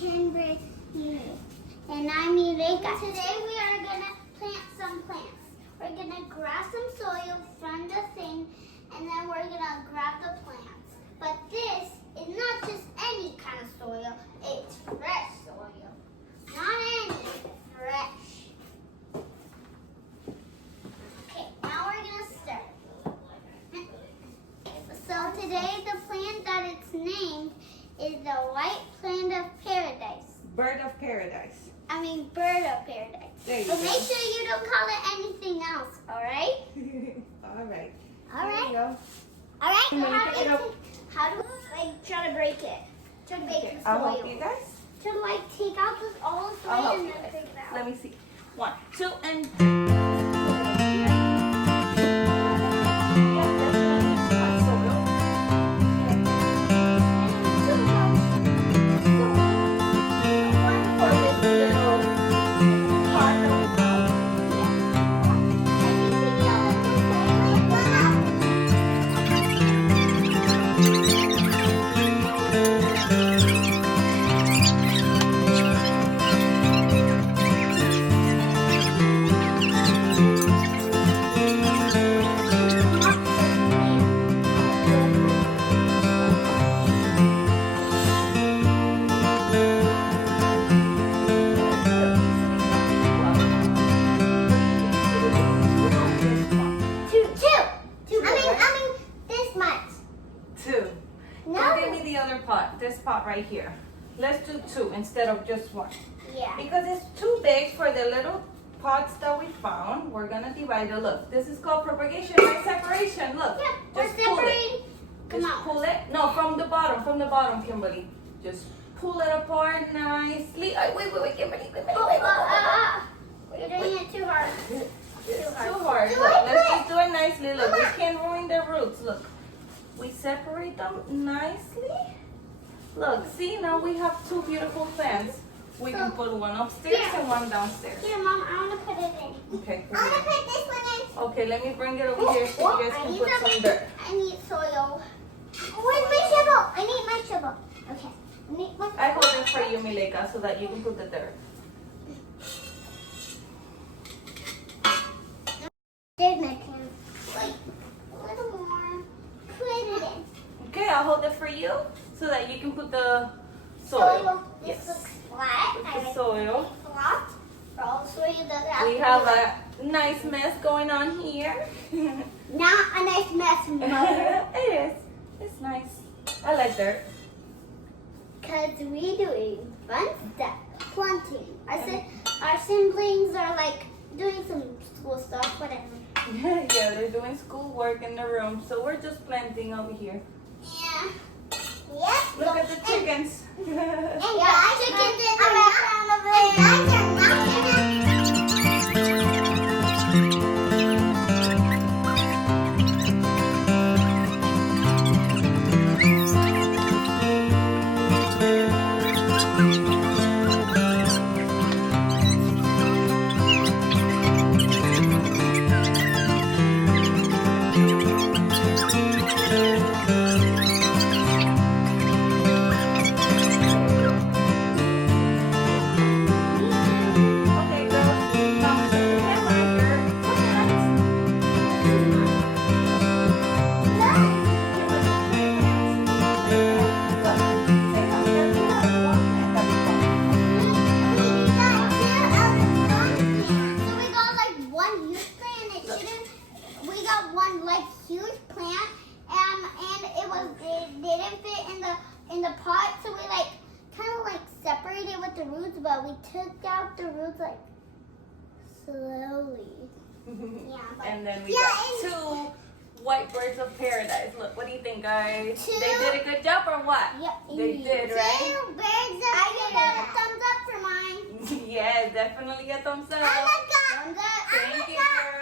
Kimberly. And I'm Miley. Today we are going to plant some plants. We're going to grab some soil from the thing, and then we're going to grab the plants. But this is not just any kind of soil. It's fresh soil. Not any, fresh. Okay, now we're going to start. So today the plant that it's named is the white plant of paradise. Bird of paradise. Bird of paradise. There you But go. make sure you don't call it anything else, alright? Alright. Alright. There you go. Alright, so Can you pick it up? how do I try to break it? To make the I'll soil. help you guys. To take out this all the I'll soil help and you then guys. take it out. Let me see. 1, 2, and... This pot right here. Let's do 2 instead of just 1. Yeah. Because it's too big for the little pots that we found. We're gonna divide it. Look, this is called propagation by separation. Look, Yeah, just we're pull separating. it. Come Just on. pull it. No, from the bottom, Kimberly. Just pull it apart nicely. Wait, Kimberly. You're doing it too hard. It's too hard. Look, let's just do it nicely. Look, we can't ruin the roots. Look, we separate them nicely. Look, see, now we have 2 beautiful plants. We can put one upstairs and one downstairs. Here, Mom, I want to put it in. Okay. I want to put this one in. Okay, let me bring it over here so you guys can put some dirt. I need soil. Where's my shovel? I need my shovel. Okay. I hold it for you, Mileka, so that you can put the dirt. There's my pan. Wait, a little more. Put it in. Okay, I'll hold it for you so that you can put the soil. This Yes. looks flat. Put the soil. Flat. For all the soil that We have a nice mess going on here. Not a nice mess, Mother. It is. It's nice. I like dirt. Because we doing fun stuff. Planting. Our siblings are like doing some school stuff, whatever. Yeah, they're doing schoolwork in the room, so we're just planting over here. Yeah. Yep. Look at the chickens. And chickens in the background of it. Okay, girls. Now, set the camera here. In the pot, so we kind of separated with the roots, but we took out the roots slowly. Yeah. And then we got 2 white birds of paradise. Look, what do you think, guys? They did a good job or what? Yep. They did, right? 2 birds of I give it a thumbs up for mine. Yeah, definitely a thumbs up. Thumbs up. Thank you,